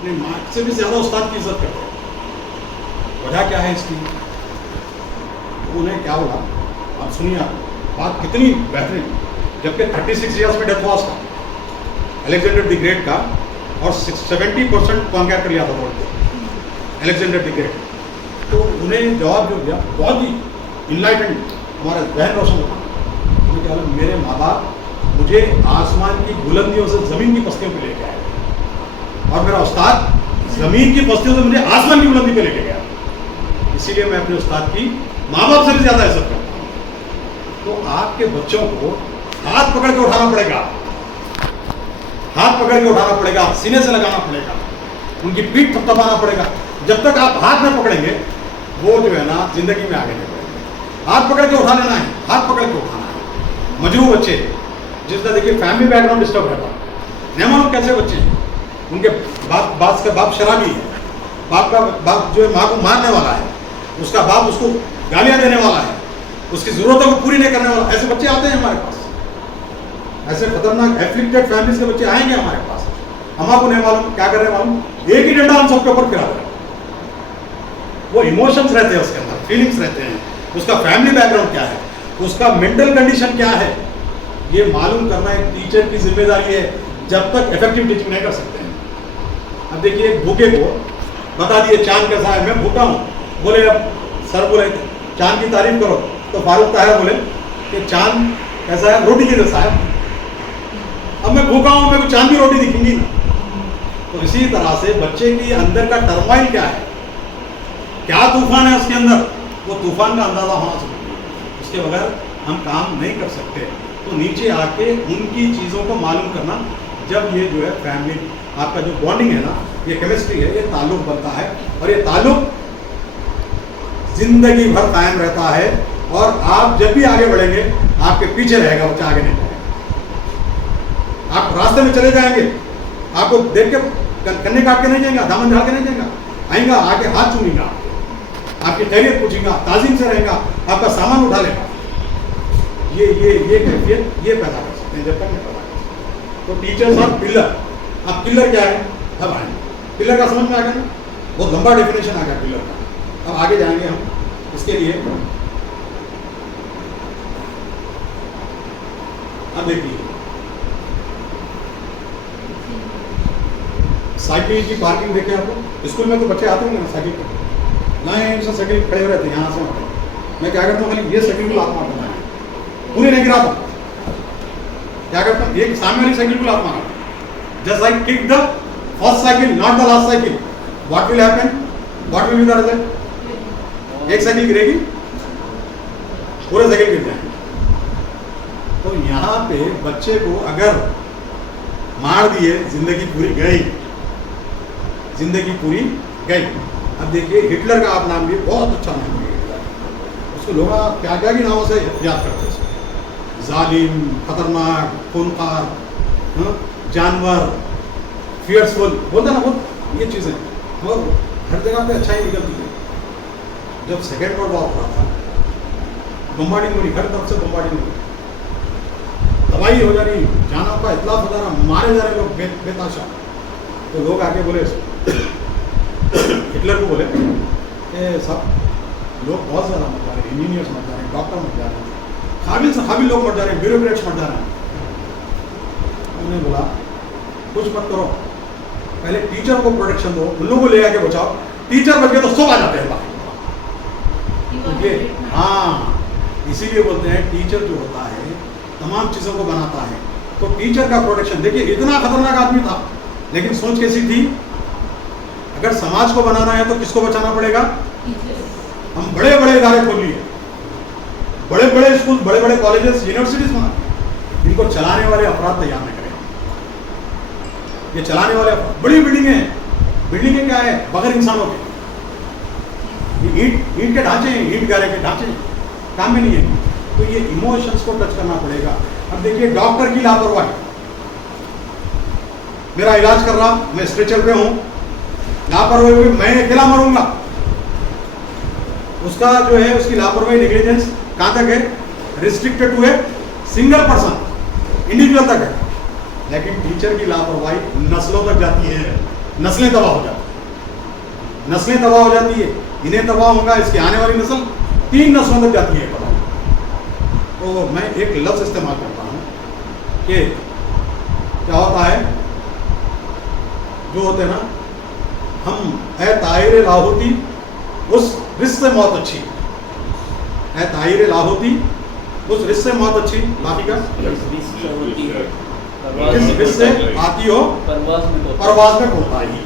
अपनी माँ से भी ज़्यादा उस्ताद की इज्जत करते हैं। वजह क्या है इसकी? उन्हें क्या हुआ, आप सुनिए, आप बात कितनी बेहतरीन। जबकि 36 ईयर्स में डेथ हुआ उसका, अलेक्जेंडर द ग्रेट का, और 70% कॉन्कैर कर लिया था वर्ल्ड को अलेक्जेंडर द ग्रेट। तो उन्हें जवाब जो दिया बहुत ही इनलाइटेंड, हमारा जहन रोशन होता। उन्हें क्या, मेरे माँ बाप मुझे आसमान की बुलंदियों से ज़मीन की पस्तियों पे लेके आए, और मेरा उस्ताद ज़मीन की पस्तियों से मुझे आसमान की बुलंदी पे लेके गया। इसीलिए मैं अपने उस्ताद की माँ बाप से भी ज़्यादा इज्जत करता हूँ। तो आपके बच्चों को हाथ पकड़ के उठाना पड़ेगा, हाथ पकड़ के उठाना पड़ेगा, सीने से लगाना पड़ेगा, उनकी पीठ थपथपाना पड़ेगा। जब तक आप हाथ में पकड़ेंगे, वो जो है ना जिंदगी में आगे नहीं बढ़ेंगे। हाथ पकड़ के उठा लेना है, हाथ पकड़ के उठाना है। मजरू बच्चे जिसका देखिए फैमिली बैकग्राउंड डिस्टर्ब रहता है, नहीं मालूम कैसे बच्चे हैं, उनके बाप शराबी है, बाप जो है माँ को मारने वाला है, उसका बाप उसको गालियाँ देने वाला है, उसकी ज़रूरतों को पूरी नहीं करने वाला, ऐसे बच्चे आते हैं हमारे पास। ऐसे खतरनाक एफ्लिक्टेड फैमिलीज के बच्चे आएंगे हमारे पास। हम आपको नहीं मालूम क्या कर रहे हैं, मालूम, एक ही डंडा हम सबके ऊपर फिरा रहे हैं। वो इमोशंस रहते हैं उसके अंदर, फीलिंग्स रहते हैं, उसका फैमिली बैकग्राउंड क्या है, उसका मेंटल कंडीशन क्या है, ये मालूम करना एक टीचर की जिम्मेदारी है, जब तक इफेक्टिव टीचिंग नहीं कर सकते हैं। अब देखिए, भूखे को बता दिए चांद कैसा है, मैं भूखा हूँ, बोले अब सर बोले चांद की तारीफ करो, तो फारूक ताहिर बोले कि चांद कैसा है, रोटी के जैसा है। अब मैं भूखा हूँ, मेरे को चांद की रोटी दिखेंगी ना। तो इसी तरह से बच्चे के अंदर का टर्माइल क्या है, क्या तूफान है उसके अंदर, वो तूफान का अंदाजा होना चाहिए, उसके बगैर हम काम नहीं कर सकते। तो नीचे आके उनकी चीज़ों को मालूम करना, जब ये जो है फैमिली आपका जो बॉन्डिंग है ना, ये केमिस्ट्री है, ये ताल्लुक बनता है, और ये ताल्लुक जिंदगी भर कायम रहता है। और आप जब भी आगे बढ़ेंगे, आपके पीछे रहेगा बच्चा, आगे नहीं बढ़ेगा। आप रास्ते में चले जाएंगे, आपको देख के कन्ने काट के नहीं जाएगा, दामन झाड़ के नहीं जाएगा, आएगा आके हाथ चूमेगा, आपकी खैरियत पूछेगा, ताजीम से रहेगा, आपका सामान उठा लेगा। ये कैफियत ये पैदा कर सकते हैं, जब तक नहीं पैदा कर सकते। तो टीचर्स और पिलर, अब पिलर क्या है, अब आएंगे पिलर का समझ में आ गया ना, बहुत लंबा डेफिनेशन आ गया पिलर का। अब आगे जाएंगे हम इसके लिए। अब देखिए, साइकिल की पार्किंग देखे आपको, स्कूल में तो बच्चे आते होंगे ना साइकिल पे, लाइन से साइकिल खड़े रहते हैं, यहाँ से मैं क्या करता हूँ, खाली ये साइकिल को लात मारता हूँ, पूरी नहीं गिराता। क्या करता हूँ, एक सामने वाली साइकिल को लात मारा, just I kick the first cycle, not the last cycle, what will happen, what will be the result, एक साइकिल गिरेगी, पूरे साइकिल गिर जाएंगे। तो यहाँ पे बच्चे को अगर मार दिए, जिंदगी पूरी गई, जिंदगी पूरी गई। अब देखिए, हिटलर का आप नाम भी बहुत अच्छा नाम है हिटलर, उसको लोग क्या क्या की नामों से याद करते हैं, जालिम, खतरनाक, खूनखार, जानवर, फियर्सफुल, बोलते ना बहुत ये चीज़ें, और हर जगह पे अच्छा ही निकलती है। जब सेकेंड वर्ल्ड वॉर हुआ था, बम्बार्डिंग हो रही, हर तरफ से बम्बार्डिंग हो रही, तबाही हो जा रही, जानों का इतलाफ हो जा रहा, मारे जा रहे लोग बेताशा। तो लोग आके बोले हिटलर को, बोले सब लोग बहुत ज़्यादा मर जा रहे हैं, इंजीनियर्स मर जा रहे हैं, डॉक्टर मर जा रहे हैं, काबिल से काबिल लोग मर जा रहे हैं, ब्यूरोक्रेट्स मर जा रहे हैं। उन्होंने बोला कुछ मत करो, पहले टीचर को प्रोटेक्शन दो, उन लोगों को ले आके बचाओ, टीचर बच गए तो सब आ जाते हैं। हाँ, इसीलिए बोलते हैं टीचर जो होता है तमाम चीज़ों को बनाता है। तो टीचर का प्रोटेक्शन, देखिए इतना खतरनाक आदमी था, लेकिन सोच कैसी थी, अगर समाज को बनाना है तो किसको बचाना पड़ेगा, हम बड़े बड़े इदारे खोल लिए, बड़े बड़े स्कूल, बड़े बड़े कॉलेजेस, यूनिवर्सिटीज बना, इनको चलाने वाले अपराध तैयार नहीं करें। ये चलाने वाले बड़ी बिल्डिंगें क्या है, बगैर इंसानों के, ईंट के ढांचे हैं, ईंट गारे के ढांचे, काम में नहीं है। तो ये इमोशंस को टच करना पड़ेगा। अब देखिए, डॉक्टर की लापरवाही, मेरा इलाज कर रहा, मैं स्ट्रेचर पे हूं, लापरवाही हुई, मैं अकेला मरूंगा, उसका जो है उसकी लापरवाही, नेग्लिजेंस कहां तक है, restricted to a single person, individual तक है। लेकिन टीचर की लापरवाही नस्लों तक जाती है, नस्लें तबाह हो जाती हैं, नस्लें तबाह हो जाती है, इन्हें तबाह होगा, इसकी आने वाली नस्ल 3 नस्लों तक जाती है तबाह। तो मैं एक लफ्ज़ इस्तेमाल करता हूँ कि क्या होता है, जो होते हैं ना, हम है ताहिर लाहौती उस रिश्ते से मौत अच्छी है, ताहिर लाहौती उस रिश्ते से मौत अच्छी, बाकी का जिस रिश्ते आती हो परवाज में कोताही।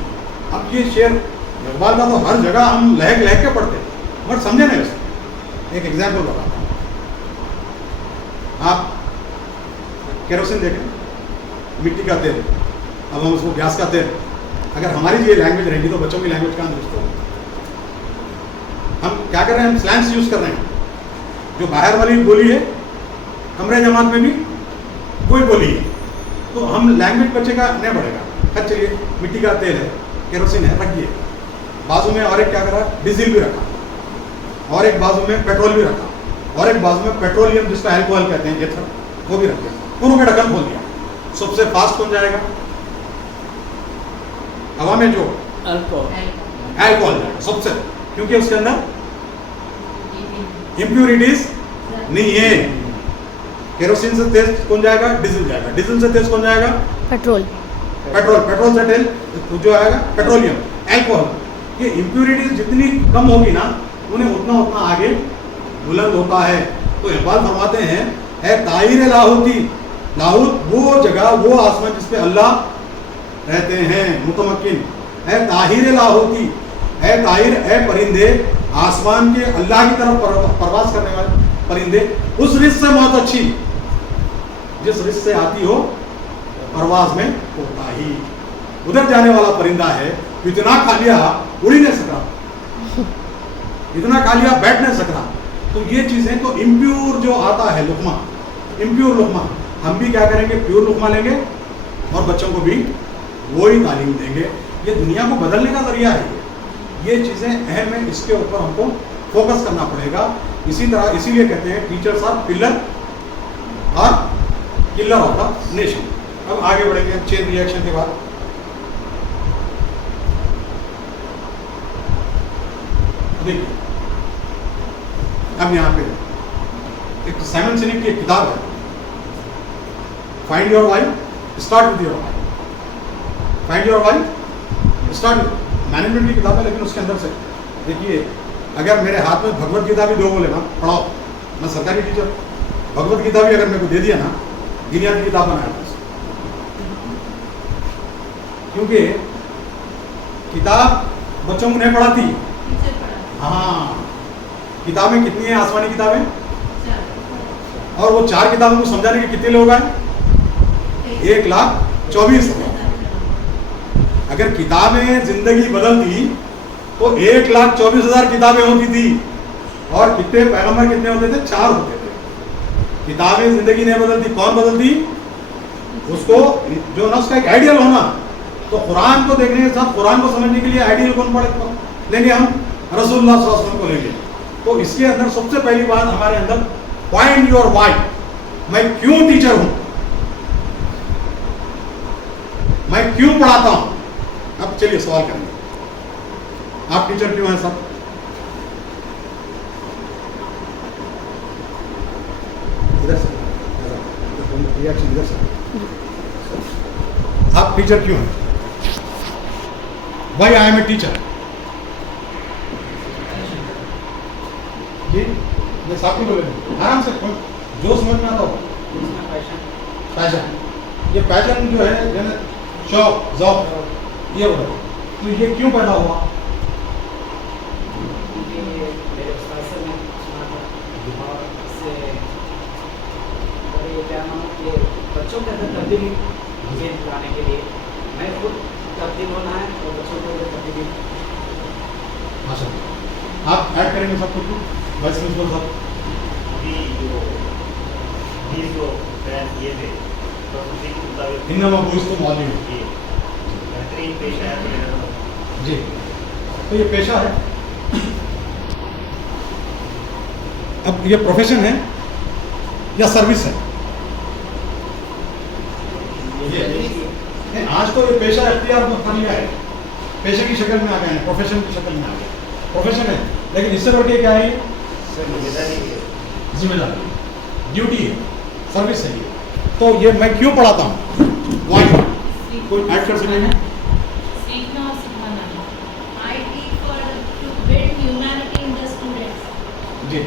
अब ये शेर इकबाल का तो हर जगह हम लहक लहक के पढ़ते हैं, बट समझे नहीं उसको। एक एग्जाम्पल बताता हूँ, आप केरोसिन देखें, मिट्टी का तेल, अब हम उसको गैस का तेल, अगर हमारी ये लैंग्वेज रहेगी तो बच्चों की लैंग्वेज का अंदर उसको हम क्या कर रहे हैं, हम स्लैंग्स यूज कर रहे हैं, जो बाहर वाली बोली है कमरे जमात में भी वही बोली है, तो हम लैंग्वेज बच्चे का नहीं बढ़ेगा। खैर चलिए, मिट्टी का तेल है, केरोसिन है, रखिए, बाजू में और एक क्या करा, डीजल भी रखा, और एक बाजू में पेट्रोल भी रखा, और एक बाजू में पेट्रोलियम जिसका अल्कोहल कहते हैं एथर, वो भी रख दिया, दोनों के ढक्कन खोल दिया। सबसे फास्ट कौन जाएगा, हवा में जो अल्कोहल जाएगा सबसे, क्योंकि उसके अंदर इम्प्यूरिटीज नहीं है। केरोसिन से तेज कौन जाएगा, डीजल जाएगा, डीजल से तेज कौन जाएगा, पेट्रोल, पेट्रोल से तेज जो आएगा पेट्रोलियम, अल्कोहल। ये इम्प्यूरिटीज जितनी कम होगी ना, उन्हें उतना उतना आगे बुलंद होता है। तो इकबाल फरमाते हैं, है ताहिर लाहौती, लाहौत वो जगह, वो आसमान जिसपे अल्लाह रहते हैं, मुतमक्किन है, ताहिर लाहौती है, ताहिर है परिंदे आसमान के अल्लाह की तरफ परवास करने वाले परिंदे, उस रिश्त से मौत अच्छी जिस रिश्त से आती हो परवाज में कोताही। उधर जाने वाला परिंदा है, इतना खा लिया उड़ ही नहीं सका, इतना खा लिया बैठ नहीं सका। तो ये चीजें, तो इम्प्योर जो आता है लुकमा, इम्प्योर लुकमा, हम भी क्या करेंगे, प्योर लुकमा लेंगे और बच्चों को भी वही तालीम देंगे। ये दुनिया को बदलने का जरिया है, ये चीजें अहम है, इसके ऊपर हमको फोकस करना पड़ेगा। इसी तरह, इसीलिए कहते हैं टीचर्स आर पिलर और किलर ऑफ द नेशन। अब आगे बढ़ेंगे चेन रिएक्शन के बाद। देखिए, अब यहाँ पे एक साइमन सिनिक की एक किताब है, find your wife, start with your wife. Find your wife, start, management की किताब है, लेकिन उसके अंदर से देखिए, अगर मेरे हाथ में भगवत गीता भी दो बोले ना, पढ़ाओ, मैं सरकारी टीचर, भगवत गीता भी अगर मेरे को दे दिया ना, दुनिया की किताब बनाया था, क्योंकि किताब बच्चों को नहीं पढ़ाती। हाँ, किताबें कितनी है, आसमानी किताबें, और वो 4 किताबों को समझाने के कितने लोग आए, 1,24,000। अगर किताबें जिंदगी बदलती तो 1,24,000 किताबें होती थी, और कितने पैगंबर कितने होते थे, 4 होते थे। किताबें जिंदगी नहीं बदलती, कौन बदलती, उसको जो ना उसका एक आइडियल होना। तो कुरान को देखने के साथ कुरान को समझने के लिए आइडियल कौन पढ़े लेंगे, हम रसूलुल्लाह सल्लल्लाहु अलैहि वसल्लम को लेंगे। तो इसके अंदर सबसे पहली बात हमारे अंदर, फाइंड योर वाई, मैं क्यों टीचर हूं, मैं क्यों पढ़ाता हूं। अब चलिए सवाल करेंगे, आप टीचर क्यों हैं सब, इधर से, रिएक्शन इधर से, आप टीचर क्यों हैं, why I am a teacher. जी, ये साथ ही बोले, आराम से, जो समझ में आता हो। पैशन, ये पैशन जो है, शौक ज़ौक़, ये हो, तो ये क्यों पैदा हुआ। बच्चों के अंदर तब्दीली लाने के लिए मैं खुद तब्दील होना है और बच्चों को तब्दीली। आप ऐड करेंगे सब कुछ, वाइस प्रिंसिपल साहब। अभी जो प्लान किए थे तो उसी के मुताबिक इनमें बुझ तो मौजूद है, बेहतरीन पेशा है जी। तो ये पेशा है, अब ये प्रोफेशन है या सर्विस है, ये आज तो ये पेशा इख्तियार कर लिया है, पेशे की शक्ल में आ गए हैं, प्रोफेशन की शक्ल में आ गए, प्रोफेशन है, लेकिन इससे बढ़ के क्या है ये? जिम्मेदारी है। जिम्मेदारी, ड्यूटी है, सर्विस है ये। तो ये मैं क्यों पढ़ाता हूँ? वाई? कोई ऐड कर सकते हैं? सीखना और सिखाना। I teach for to build humanity in the students. Ji,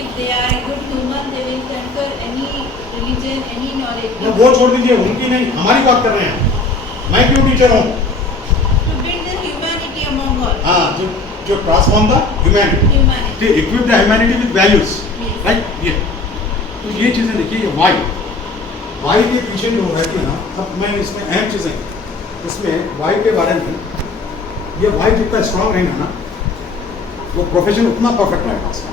If they are a good human, they will conquer any religion, any knowledge. तो वो छोड़ दीजिए, उनकी नहीं, हमारी बात कर रहे हैं। मैं क्यों टीचर हूँ? To build the humanity among all. हाँ, जो transform the humanity, Humanity. Equip the humanity with values, Yes. Right? ये तो ये चीज़ें देखिए, ये वाई के पीछे जो रहती है ना, अब मैं इसमें अहम चीज़ें, इसमें वाई के बारे में, ये वाई जितना स्ट्रांग रहेगा ना, वो प्रोफेशन उतना परफेक्ट रहेगा उसका।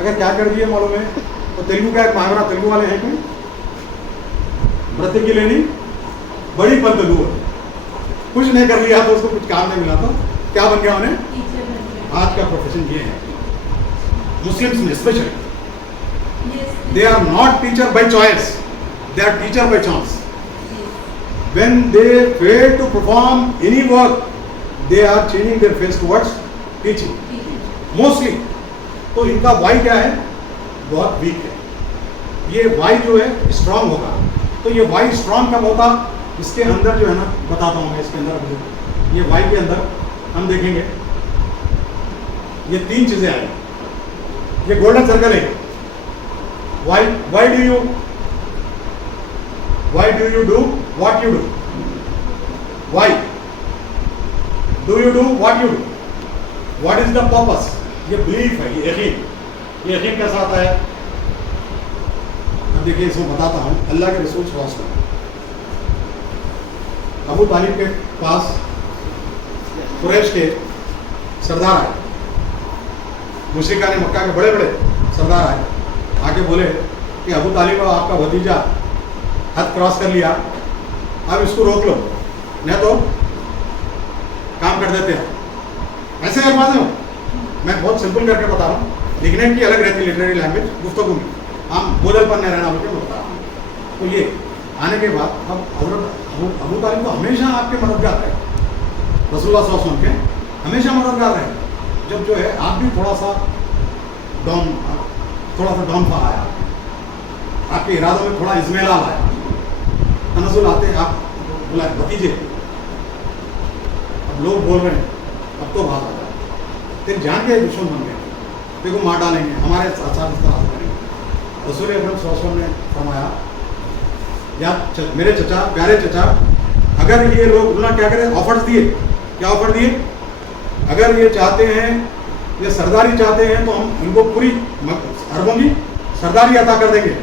अगर क्या कर दिए मालूम है, तो तेलुगु का एक मुहावरा, तेलुगु वाले हैं कोई? मृत्यु की लेनी बड़ी पंतलू है, कुछ नहीं कर लिया तो उसको कुछ काम नहीं मिला, तो क्या बन गया उन्हें? Teacher बन गए. आज का प्रोफेशन ये है मुस्लिम्स में specially, Yes. They are not teacher by choice, they are teacher by chance. Yes. When they fail to perform any work, they are changing their face towards teaching. Teacher. Mostly, तो इनका Y क्या है? बहुत week है। ये Y जो है strong होगा, तो ये वाई स्ट्रांग कब होता? इसके अंदर जो है ना, बताता हूँ मैं, इसके अंदर ये वाई के अंदर हम देखेंगे ये तीन चीजें आएंगी। ये गोल्डन सर्कल है। Why do you do what you do? Why do you do what you do? What is the purpose? ये बिलीफ है, ये यकीन कैसा आता है? अब देखिए, इसमें बताता हूँ। अल्लाह के रसूल सल्लल्लाहु अलैहि वसल्लम अबू तालिब के पास कुरैश के सरदार आए, मुशरिकान मक्का के बड़े बड़े सरदार आए, आके बोले कि अबू तालिब आपका भतीजा हद क्रॉस कर लिया, अब इसको रोक लो, नहीं तो काम कर देते हैं। ऐसे अल्फाज हैं, मैं बहुत सिंपल करके बता रहा हूँ, लिखने की अलग रहती है लिटरेरी लैंग्वेज, गुफ्तगू में हम बोझलपन नहीं रहना बोल के बता रहा हूँ। तो ये आने के बाद अब हजरत अबू तालिब तो हमेशा आपके मददगार रहे, रसूलुल्लाह सल्लल्लाहु अलैहि वसल्लम के हमेशा मददगार रहे। जब जो है आप भी थोड़ा सा डाउनफॉल आया, आपके इरादों में थोड़ा इज़मेलाल आया, तनज़ुल आते आप बोला भतीजे अब लोग बोल रहे हैं, अब तो बात आ जाए, तेरे जान के दुश्मन बन गए, देखो मार डालेंगे, हमारे साथ इस तरह से करेंगे। रसूल अकरम सल्लल्लाहु अलैहि वसल्लम ने फरमाया, या मेरे चचा, प्यारे चचा, अगर ये लोग बोलना क्या करें, ऑफर्स दिए, क्या ऑफर दिए? अगर ये चाहते हैं, ये सरदारी चाहते हैं, तो हम इनको पूरी अरबों की सरदारी अता कर देंगे।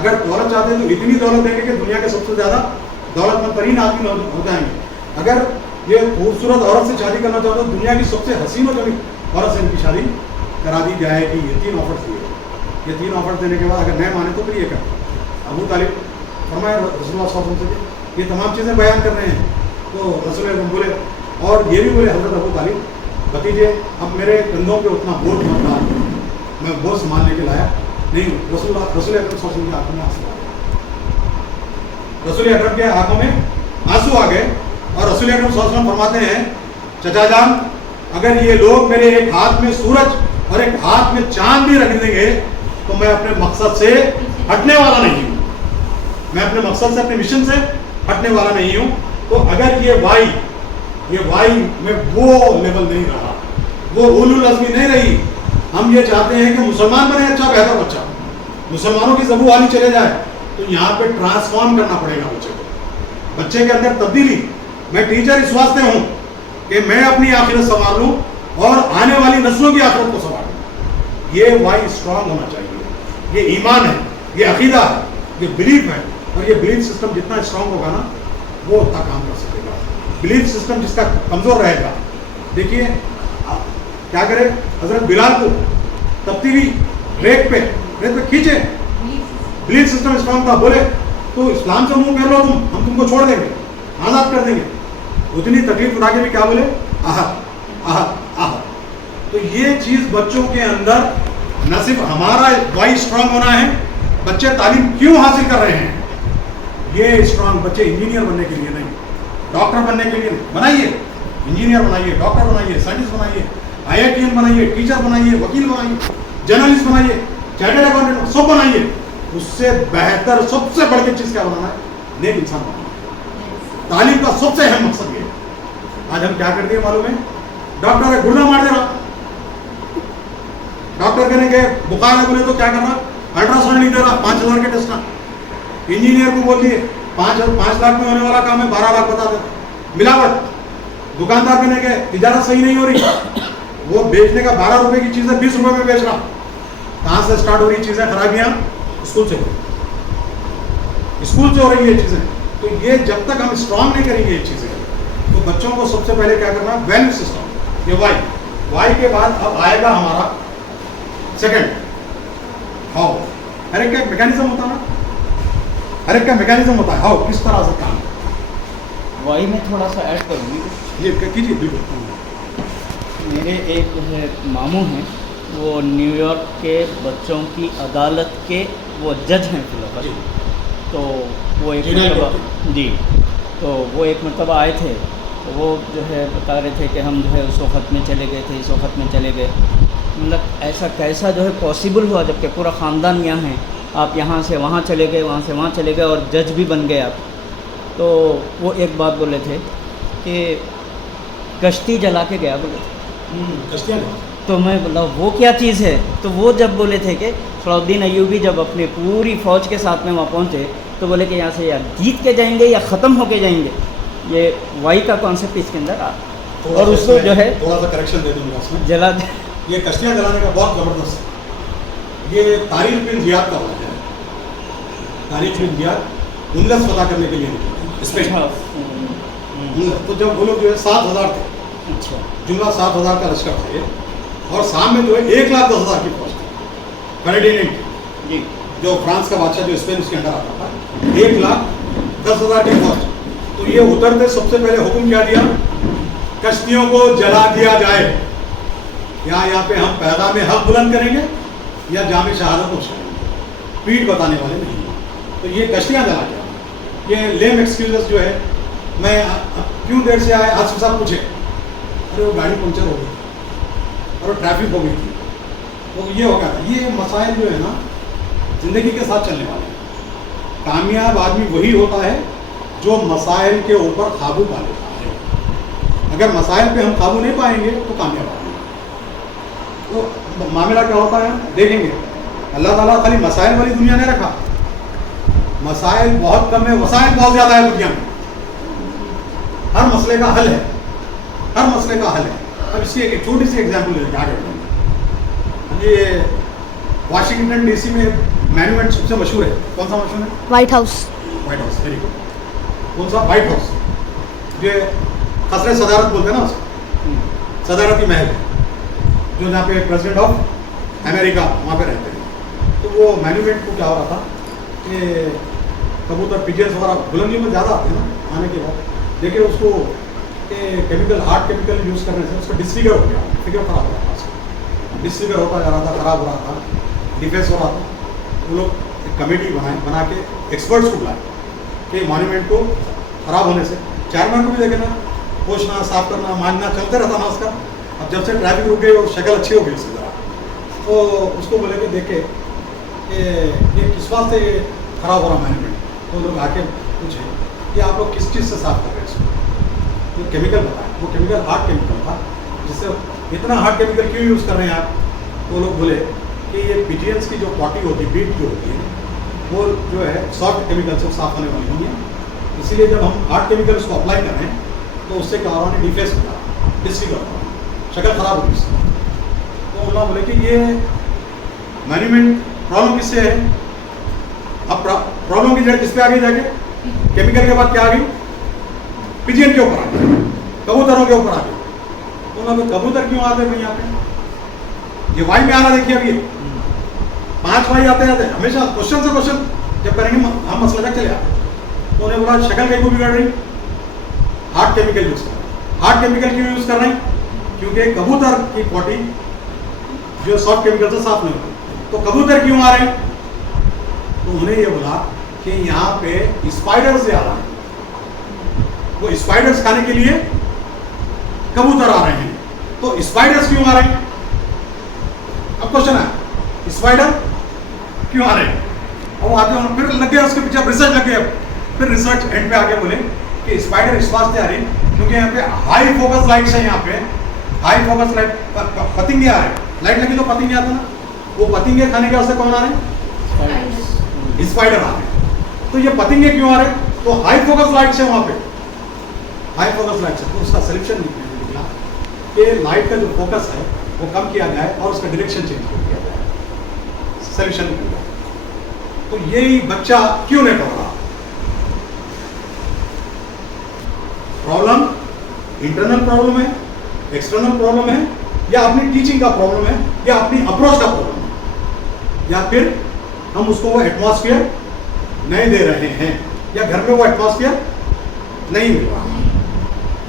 अगर दौलत चाहते हैं तो इतनी दौलत देंगे कि दुनिया के सबसे ज़्यादा दौलतमंद तरीन आदमी हो जाएंगे। अगर ये खूबसूरत औरत से शादी करना चाहते हो, दुनिया की सबसे हसीन और जमीन औरत से इनकी शादी करा दी जाएगी। ये तीन ऑफर्स दिए। ये तीन ऑफर्स देने के बाद अगर नहीं माने तो फिर ये कर। अबू तालिब फरमाया रसूलुल्लाह सल्लल्लाहु अलैहि वसल्लम से, ये तमाम चीज़ें बयान कर रहे हैं। तो रसूल बोले, और ये भी बोले, हज़रत अबू तालिब भतीजे, अब मेरे कंधों पे उतना बोझ मत डाल, मैं बोझ संभालने के लायक नहीं हूँ। रसूल अकरम सल्लल्लाहु अलैहि वसल्लम की आंखों में आंसू आ गए, रसूल अकरम के आंखों में आंसू आ गए। और रसूल अकरम सल्लल्लाहु अलैहि वसल्लम फरमाते हैं, चचा जान, अगर ये लोग मेरे एक हाथ में सूरज और एक हाथ में चांद भी रख देंगे तो मैं अपने मकसद से हटने वाला नहीं हूँ, मैं अपने मकसद से, अपने मिशन से हटने वाला नहीं हूँ। तो अगर ये वाई में वो लेवल नहीं रहा, वो उलुल अज़्मी नहीं रही, हम ये चाहते हैं कि मुसलमान बने अच्छा बेहतर बच्चा, मुसलमानों की ज़बू वाली चले जाए, तो यहाँ पे ट्रांसफॉर्म करना पड़ेगा बच्चे के अंदर तब्दीली। मैं टीचर इस वास्ते हूँ कि मैं अपनी आखिरत संभाल लूँ और आने वाली नस्लों की आखिरत को संभालूँ। ये वाई स्ट्रांग होना चाहिए, ये ईमान है, ये अकीदा है, ये बिलीफ है। और ये बिलीफ सिस्टम जितना स्ट्रांग होगा ना, वो उतना काम कर सकेगा। बिलीफ सिस्टम जिसका कमज़ोर रहेगा, देखिए क्या करे, हजरत बिलाल को तब्दीली रेत पे खींचे, बिलीफ सिस्टम स्ट्रांग था, बोले तो इस्लाम से मुंह कर लो तुम, हम तुमको छोड़ देंगे, आज़ाद कर देंगे। उतनी तकलीफ उठा के भी क्या बोले, आहत आहत आहत। तो ये चीज़ बच्चों के अंदर, न सिर्फ हमारा वाई स्ट्रांग होना है, बच्चे तालीम क्यों हासिल कर रहे हैं, ये स्ट्रांग बच्चे इंजीनियर बनने के लिए नहीं, डॉक्टर बनने के लिए बनाइए, इंजीनियर बनाइए, डॉक्टर बनाइए, साइंटिस्ट बनाइए, IITian बनाइए, टीचर बनाइए, वकील बनाइए, जर्नलिस्ट बनाइए, चार्टर्ड अकाउंटेंट सब बनाइए। उससे बेहतर सबसे बड़ी चीज क्या बनाना है? नेक इंसान बनाना है। तालीम का सबसे अहम मकसद ये है। आज हम क्या करते हैं मालूम है? डॉक्टर है गुर्दा मार दे रहा, डॉक्टर कहने के बुखार है बोले तो क्या कर रहा? अल्ट्रासाउंड लिख दे रहा, 5,000 के टेस्ट ना। इंजीनियर को बोल दिए 5 लाख में होने वाला काम है, 12 लाख बता देता। मिलावट। दुकानदार कहने के तिजारत सही नहीं हो रही, वो बेचने का 12 रुपए की चीजें 20 रुपए में बेच रहा। कहां से स्टार्ट हो रही चीजें खराबियां? स्कूल से हो रही है चीजें। तो ये जब तक हम स्ट्रांग नहीं करेंगे ये चीजें, तो बच्चों को सबसे पहले क्या करना? Value system. ये वाई के बाद अब आएगा हमारा सेकंड हाउ। हर एक का मैकेनिज्म होता है ना, हर एक का मैकेनिज्म होता है। हाउ किस तरह से काम। वही मैं थोड़ा सा ऐड करूँगी। ये कीजिए बिल्कुल। मेरे एक जो है मामू हैं, वो न्यूयॉर्क के बच्चों की अदालत के वो जज हैं फिलहाल। जी। तो वो एक जुनाइड मरतबा जी, तो वो एक मरतबा आए थे, तो वो जो है बता रहे थे कि हम जो है उस वक़्त में चले गए थे, इस वक़्त में चले गए। मतलब ऐसा कैसा जो है पॉसिबल हुआ, जबकि पूरा ख़ानदान यहाँ है, आप यहाँ से वहाँ चले गए, वहाँ से वहाँ चले गए और जज भी बन गए आप। तो वो एक बात बोले थे कि कश्ती जला के गया बोले थे। कश्तियाँ तो मैं बोला वो क्या चीज़ है? तो वो जब बोले थे कि सलाउद्दीन अय्यूबी जब अपनी पूरी फ़ौज के साथ में वहाँ पहुँचे, तो बोले कि यहाँ से या जीत के जाएंगे या ख़त्म होके जाएंगे। ये वाई का कॉन्सेप्ट इसके अंदर आ, और उसको जो है थोड़ा सा करेक्शन दे दूंगा इसमें। जला दे। ये कश्तियाँ जलाने का बहुत ज़बरदस्त है। ये तारीख बिन जियाद का वाक़या है। तारीख बिन जियाद उल्लस पता करने के लिए निकले स्पेन। तो जब वो लोग जो है 7,000 थे, अच्छा, जुमला 7,000 का लश्कर था ये, और सामने जो है 1,10,000 की फौज थी फेर्डिनेंड की, जी, जो फ्रांस का बादशाह जो स्पेन उसके अंडर आता था। 1,10,000 की फौज। तो ये उतरते सबसे पहले हुक्म क्या दिया? कश्तियों को जला दिया जाए। यहाँ पे हम पैदा में हक बुलंद करेंगे या जामे शहादत को उछालेंगे, पीठ बताने वाले नहीं। तो ये कश्तियाँ जला दिया। ये लेम एक्सक्यूजेस जो है, मैं क्यों देर से आए, आज साहब पूछे, अरे वो गाड़ी पंचर हो गई और ट्रैफिक हो गई थी, तो ये हो गया था। ये मसाइल जो है ना ज़िंदगी के साथ चलने वाले हैं। कामयाब आदमी वही होता है जो मसाइल के ऊपर काबू पा लेता है। अगर मसाइल पे हम काबू नहीं पाएंगे तो कामयाब आदमी। तो मामला क्या होता है देखेंगे। अल्लाह ताला खाली मसाइल वाली दुनिया नहीं रखा, मसाइल बहुत कम है, वसाइल बहुत ज़्यादा है दुनिया में। हर मसले का हल है, हर मसले का हल है। अब इसकी एक छोटी सी एग्जाम्पल ले क्या करते हैं। ये वाशिंगटन DC में मैन्यूमेंट सबसे मशहूर है। कौन सा मशहूर है? White house. White house, very good. कौन सा? White house. जो खसरे सदारत बोलते हैं ना उसको, सदारती महल है, जो जहाँ पे प्रेसिडेंट ऑफ अमेरिका वहाँ पे रहते हैं। तो वो मैन्यूमेंट को क्या हो रहा था कि कबूतर पिजन्स वगैरह बुलंदी में ज़्यादा आते हैं ना आने के बाद, देखिए उसको केमिकल हार्ड केमिकल यूज़ करने से उसका डिसफिगर हो गया, फिगर खराब हो रहा था, डिसफिगर होता जा रहा था, खराब हो रहा था, डिफेंस हो रहा था। वो लोग एक कमेटी बना के एक्सपर्ट्स को बुलाए कि मॉन्यूमेंट को खराब होने से, चेयरमैन को भी देखे ना, पोछना, साफ करना, मानना चलते रहता ना उसका। अब जब से ट्रैफिक रुक गई और शक्ल अच्छी हो गई उसकी ज़रा, तो उसको बोले कि देखे कि ये किस वास्ते ये खराब हो रहा मॉन्यूमेंट। तो लोग आके पूछे कि आप लोग किस चीज़ से साफ कर रहे हैं इसको। तो केमिकल बताया, वो केमिकल हार्ड केमिकल था, जिससे इतना हार्ड केमिकल क्यों यूज़ कर रहे हैं आप। तो लोग बोले कि ये पिजियंस की जो पॉटी होती है, बीट जो होती है, वो जो है सॉफ्ट केमिकल से साफ होने वाली नहीं है। इसीलिए जब हम हार्ड केमिकल उसको अप्लाई कर रहे हैं तो उससे क्या हो रहा है, डिफेक्ट हो रहा है, डिसफिगर हो रहा है, शक्ल खराब होगी उसकी। तो उन्होंने बोले कि ये मॉन्यूमेंट प्रॉब्लम किससे है। अब प्रॉब्लम की जड़ किस पे आ गई जाके, केमिकल के बाद क्या आ गई, पिजियन के ऊपर आ गई, कबूतरों के ऊपर आ गई। तो उन्होंने कबूतर क्यों आते हैं यहाँ पे, ये वाई में आना देखिए। अभी 5 वाई आते जाते हमेशा क्वेश्चन से क्वेश्चन जब करेंगे हम मसले तक चले आते। तो उन्हें बोला शक्ल कहीं को बिगड़ रही, हार्ड केमिकल यूज कर रहे हैं। हार्ड केमिकल क्यों यूज कर रहे हैं, क्योंकि कबूतर की पॉटी जो सॉफ्ट केमिकल से साफ नहीं होती। तो कबूतर क्यों आ रहे हैं, तो उन्हें ये बोला कि यहाँ पे स्पाइडर ज़्यादा है, वो स्पाइडर्स खाने के लिए कबूतर आ रहे हैं। तो स्पाइडर्स क्यों आ रहे हैं? अब क्वेश्चन है स्पाइडर क्यों आ रहे हैं? और वो आते हैं, फिर लग गया उसके पीछे रिसर्च लग गया। फिर रिसर्च एंड पे आके बोले कि स्पाइडर इस वास्ते आ रही है क्योंकि यहाँ पे हाई फोकस लाइट्स है, यहाँ पे हाई फोकस लाइट, पतंगे आ रहे हैं, लाइट लगी तो पतंगे आता ना, वो पतंगे खाने के वास्ते कौन आ रहे हैं? स्पाइडर आ रहे हैं। तो ये पतंगे क्यों आ रहे हैं? तो हाई फोकस लाइट्स है वहाँ पे, हाई फोकस लाइट्स है। तो उसका सिलेक्शन निकला कि लाइट का जो फोकस है वो कम किया जाए और उसका डायरेक्शन चेंज किया जाए, सोल्यूशन निकल गया। तो यही बच्चा क्यों नहीं पढ़ रहा? प्रॉब्लम इंटरनल प्रॉब्लम है, एक्सटर्नल प्रॉब्लम है, या अपनी टीचिंग का प्रॉब्लम है, या अपनी अप्रोच का प्रॉब्लम है, या फिर हम उसको वो एटमॉस्फेयर नहीं दे रहे हैं, या घर में वो एटमॉस्फेयर नहीं मिल रहा।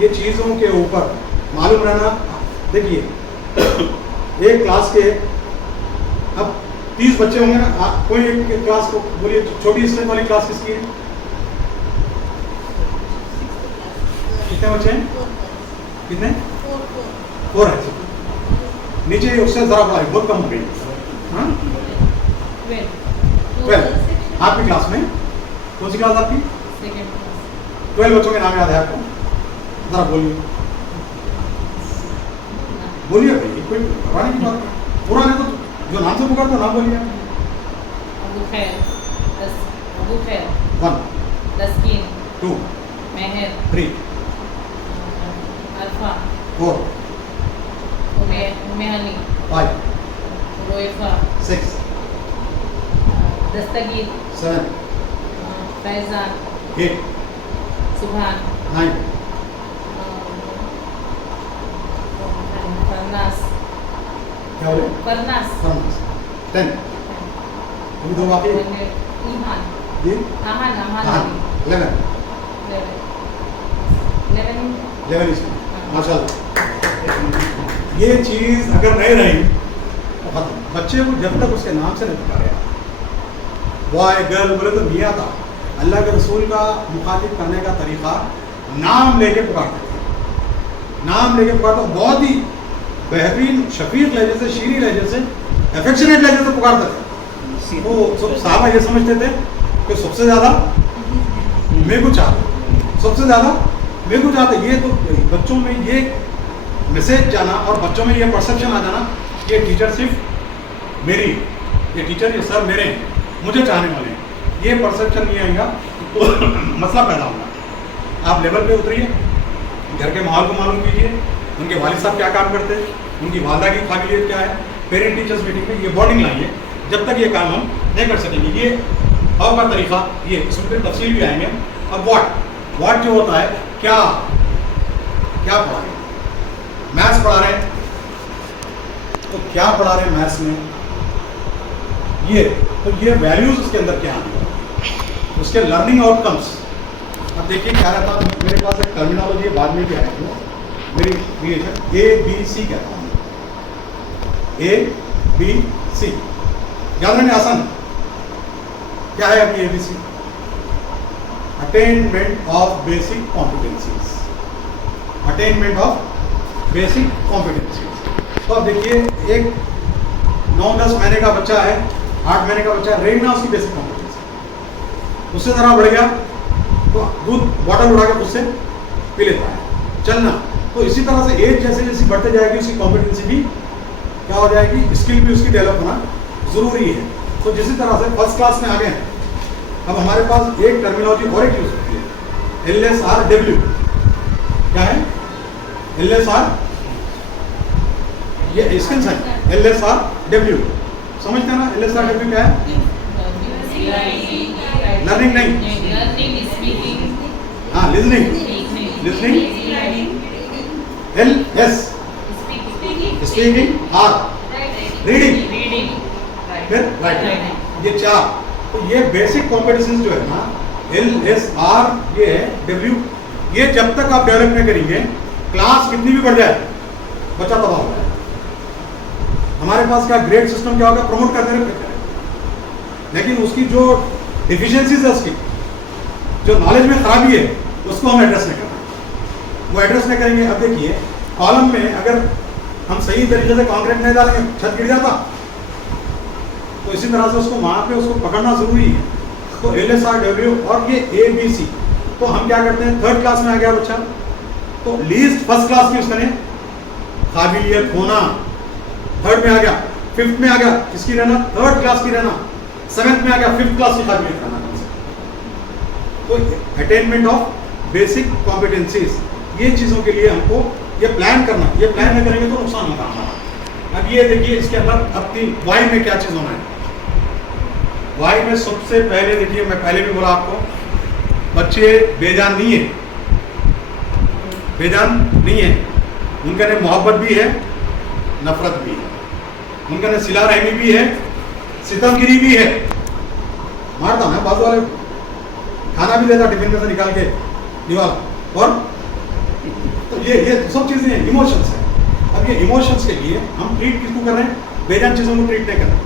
ये चीज़ों के ऊपर मालूम रहना। देखिए एक क्लास के अब 30 बच्चे होंगे ना, कोई एक क्लास को बोलिए छोटी स्ट्रेंथ वाली क्लास किसकी है? कितने बच्चे हैं? कितने? 4 है। नीचे उससे जरा बड़ा बहुत कम हो गई। हाँ 12 आपकी क्लास में कौन सी क्लास आपकी? 12 बच्चों के नाम याद है आपको? जरा बोलिए बोलिए भाई, कोई घबराने की बात नहीं। पूरा नहीं तो जो नाम से पुकारता नाम बोलिए। अबू खैर 1 तस्कीन 2 मेहर 3 अरफा 4 उमेहनी 5 रोइफा 6 दस्तगीर 7 फैजान 8 सुभान 9 फरनास क्या बोले? फरनास 10 अभी दो बाकी ईमान ये आहान हाँ आहान 11 11 माशाल्लाह। ये चीज़ अगर नहीं रही तो खत्म। बच्चे को जब तक उसके नाम से नहीं पुकारे, बॉय गर्ल बोले तो मियाँ था, अल्लाह के रसूल का मुखातिब करने का तरीक़ा नाम लेके पुकारते थे। नाम लेके पुकारते, बहुत ही बेहतरीन शफीक लहजे से, शीरी लहजे से, एफेक्शनेट लहजे से पुकारते थे। वो सब साहबा ये समझते थे कि सबसे ज़्यादा मेरे को चाहते, सबसे ज़्यादा मेरे को चाहते। ये तो बच्चों में ये मैसेज जाना और बच्चों में ये परसेप्शन आ जाना कि टीचर सिर्फ मेरी, ये टीचर ये सर मेरे हैं, मुझे चाहने वाले हैं, ये परसेप्शन नहीं आएगा तो मसला पैदा होगा। आप लेवल पे उतरिए, घर के माहौल को मालूम कीजिए, उनके वालिद साहब क्या काम करते हैं, उनकी वालदा की काबिलियत क्या है, पेरेंट टीचर्स मीटिंग में ये बॉन्डिंग लाइए। जब तक ये काम हम नहीं कर सकेंगे, ये हाउ का तरीका, ये इसमें फिर तफसील भी आएंगे। अब व्हाट जो होता है, क्या क्या पढ़ा रहे हैं, मैथ्स पढ़ा रहे हैं तो क्या पढ़ा रहे हैं मैथ्स में, ये तो ये वैल्यूज उसके अंदर क्या आने, उसके लर्निंग आउटकम्स। अब देखिए क्या रहता है, मेरे पास एक टर्मिनोलॉजी बाद में भी आएगी, मेरी क्रिएशन ABC कहता हूँ, ABC याद रखने आसान क्या है अभी ABC? Attainment of basic competencies, attainment of basic competencies. तो अब देखिए एक 9-10 महीने का बच्चा है, 8 महीने का बच्चा, रेंगना उसकी बेसिक कॉम्पिटेंसी, उससे ज़रा बढ़ गया तो दूध बॉटल उड़ा के उससे पी लेता है, चलना। तो इसी तरह से एज जैसे जैसे बढ़ते जाएगी उसकी कॉम्पिटेंसी भी क्या हो जाएगी, स्किल भी उसकी डेवलप होना ज़रूरी है। तो जिसी तरह से फर्स्ट क्लास में आ गए हैं, अब हमारे पास एक टर्मिनोलॉजी और एक यूज होती है, LSRW। क्या है LSR? ये स्किल्स है, LSRW समझते हैं ना? LSRW क्या है? लर्निंग नहीं, हाँ listening, LS speaking, R reading, फिर राइटिंग, ये 4। तो ये बेसिक कॉम्पिटिशंस जो है ना, LSR ये है, W ये जब तक आप डेवलप नहीं करेंगे, क्लास कितनी भी बढ़ जाए बच्चा तबाह हो जाए। हमारे पास क्या ग्रेड सिस्टम क्या होगा, प्रमोट करते रहे, लेकिन उसकी जो डिफिशियंसीज है, उसकी जो नॉलेज में खराबी है, उसको हम एड्रेस नहीं करना। वो एड्रेस नहीं करेंगे। अब देखिए कॉलम में अगर हम सही तरीके से कंक्रीट नहीं डालेंगे छत गिर जाता, तो इसी तरह से उसको वहाँ पे उसको पकड़ना जरूरी है। तो LSRW और ये ABC, तो हम क्या करते हैं, थर्ड क्लास में आ गया बच्चा, तो लीस्ट फर्स्ट क्लास की उसने काबिलियत होना, थर्ड में आ गया, फिफ्थ में आ गया किसकी रहना, थर्ड क्लास की रहना, सेवेंथ में आ गया फिफ्थ क्लास की काबिलियत रहना। तो अटेनमेंट ऑफ बेसिक कॉम्पिटेंसीज, ये चीज़ों के लिए हमको ये प्लान करना, ये प्लान नहीं करेंगे तो नुकसान होगा हमारा। अब ये देखिए इसके अंदर अपनी वाई में क्या चीज़ होना है। वाई में सबसे पहले देखिए, मैं पहले भी बोला आपको, बच्चे बेजान नहीं है, बेजान नहीं है, उनका ने मोहब्बत भी है, नफरत भी है, उनका ने सिला रहमी भी है, सितमगिरी भी है, मारता ना बाजू वाले, खाना भी देता टिफिन में से निकाल के दीवार, और तो ये सब चीज़ें हैं, इमोशंस है। अब ये इमोशंस के लिए हम ट्रीट किसको कर रहे हैं, बेजान चीज़ों को ट्रीट नहीं कर रहे।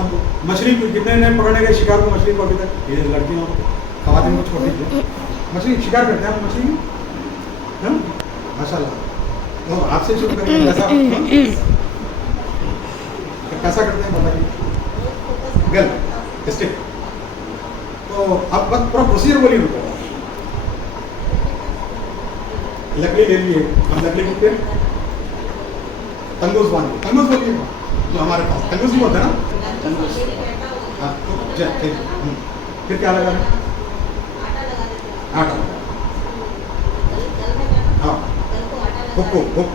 अब मछली कितने ने पकड़ने गए शिकार को, मछली को अभी तक, ये लड़कियों खवातीन को छोड़ दीजिए, मछली शिकार करते हैं आप मछली, हाँ माशाल्लाह। तो आपसे शुरू करेंगे, कैसा करते हैं बताइए, गल स्टिक। तो अब बस पूरा प्रोसीजर बोलिए उनको। लकड़ी ले लिए, हम लकड़ी कितने तंगूस बांधिए, तंगूस बोलिए जो हमारे पास तंगूस भी होता है ना। हाँ तो फिर क्या लगा रहे हैं, आटा, हाँ हुक हुक,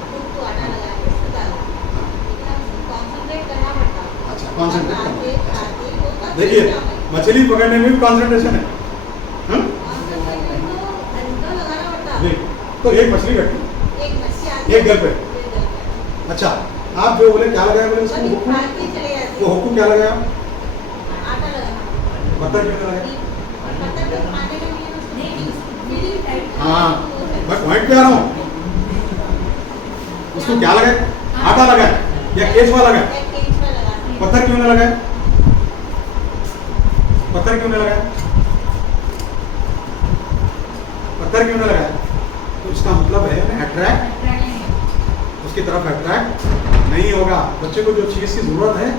अच्छा कॉन्सेंट्रेट करना। देखिए मछली पकड़ने में भी कॉन्सेंट्रेशन है, हाँ? तो एक मछली कटी, एक गल पे, अच्छा आप जो बोले क्या लगाया, बोले उसको हुक्कू, वो हुक्कू क्या लगाया, पत्थर क्यों लगाया, हाँ मैं पॉइंट पे आ रहा हूँ, उसको क्या लगाया, आटा लगाया या केचुआ लगाया, पत्थर क्यों नहीं लगाया, पत्थर क्यों नहीं लगाया, पत्थर क्यों नहीं लगाया, तो इसका मतलब है अट्रैक्ट, उसकी तरफ अट्रैक्ट नहीं होगा। बच्चे को जो चीज़ की ज़रूरत है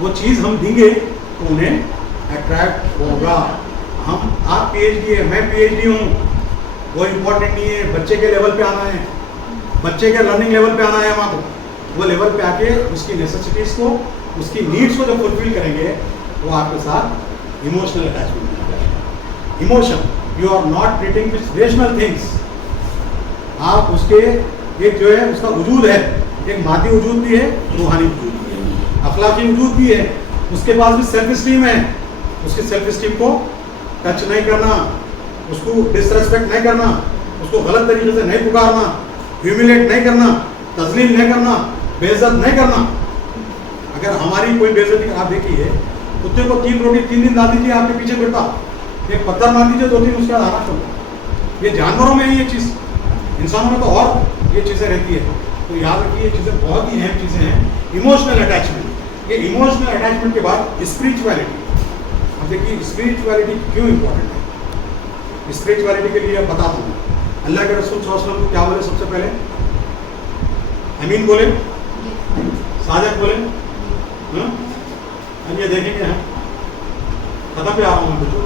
वो चीज़ हम देंगे तो उन्हें अट्रैक्ट होगा। हम आप PhD है, मैं PhD हूँ, वो इम्पोर्टेंट नहीं है, बच्चे के लेवल पे आना है, बच्चे के लर्निंग लेवल पे आना है हमारे को। वो लेवल पे आके उसकी नेसेसिटीज़ को, उसकी नीड्स को जब फुलफिल करेंगे वो आपके साथ इमोशनल अटैचमेंट हो जाएगा। Emotion, you are not treating with rational things, आप उसके एक जो है उसका वजूद है, एक मादी वजूद भी है, रूहानी वजूद भी है, अखलाकी वजूद भी है, उसके पास भी सेल्फ स्टीम है, उसकी सेल्फ स्टीम को टच नहीं करना, उसको डिसरेस्पेक्ट नहीं करना, उसको गलत तरीके से नहीं पुकारना, ह्यूमिलेट नहीं करना, तस्लीम नहीं करना, बेइज्जत नहीं करना। अगर हमारी कोई बेइज्जती, आप देखिए कुत्ते को 3 रोटी 3 दिन ला दीजिए, आपके पीछे फिरता, एक पत्थर मार दीजिए 2 दिन उसके बाद आना छोड़ता। ये जानवरों में है ये चीज़, इंसानों में तो और ये चीज़ें रहती है। तो याद रखिए ये चीज़ें बहुत ही अहम चीज़ें हैं। इमोशनल अटैचमेंट, ये इमोशनल अटैचमेंट के बाद स्पिरिचुअलिटी। अब देखिए स्पिरिचुअलिटी क्यों इम्पोर्टेंट है। स्पिरिचुअलिटी के लिए अब बताता हूँ, अल्लाह के रसूल सल्लल्लाहु अलैहि वसल्लम को क्या बोले सबसे पहले, अमीन बोले, सादिक बोले, हाँ? अब ये देखेंगे हम खत्म पे आ रहा हूँ बच्चों।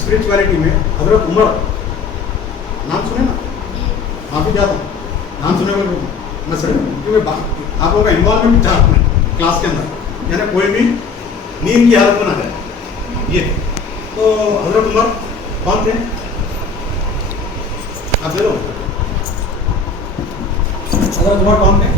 स्पिरिचुअलिटी में हजरत उमर, नाम सुने ना, माफी चाहता हूँ, नाम सुने मैं सर, क्योंकि आप लोगों का इन्वॉल्वमेंट चाहता हूँ क्लास के अंदर, यानी कोई भी नींद की हालत में ना जाए। ये तो हजरत उमर कौन थे, आप दे लो, हजरत उमर कौन थे,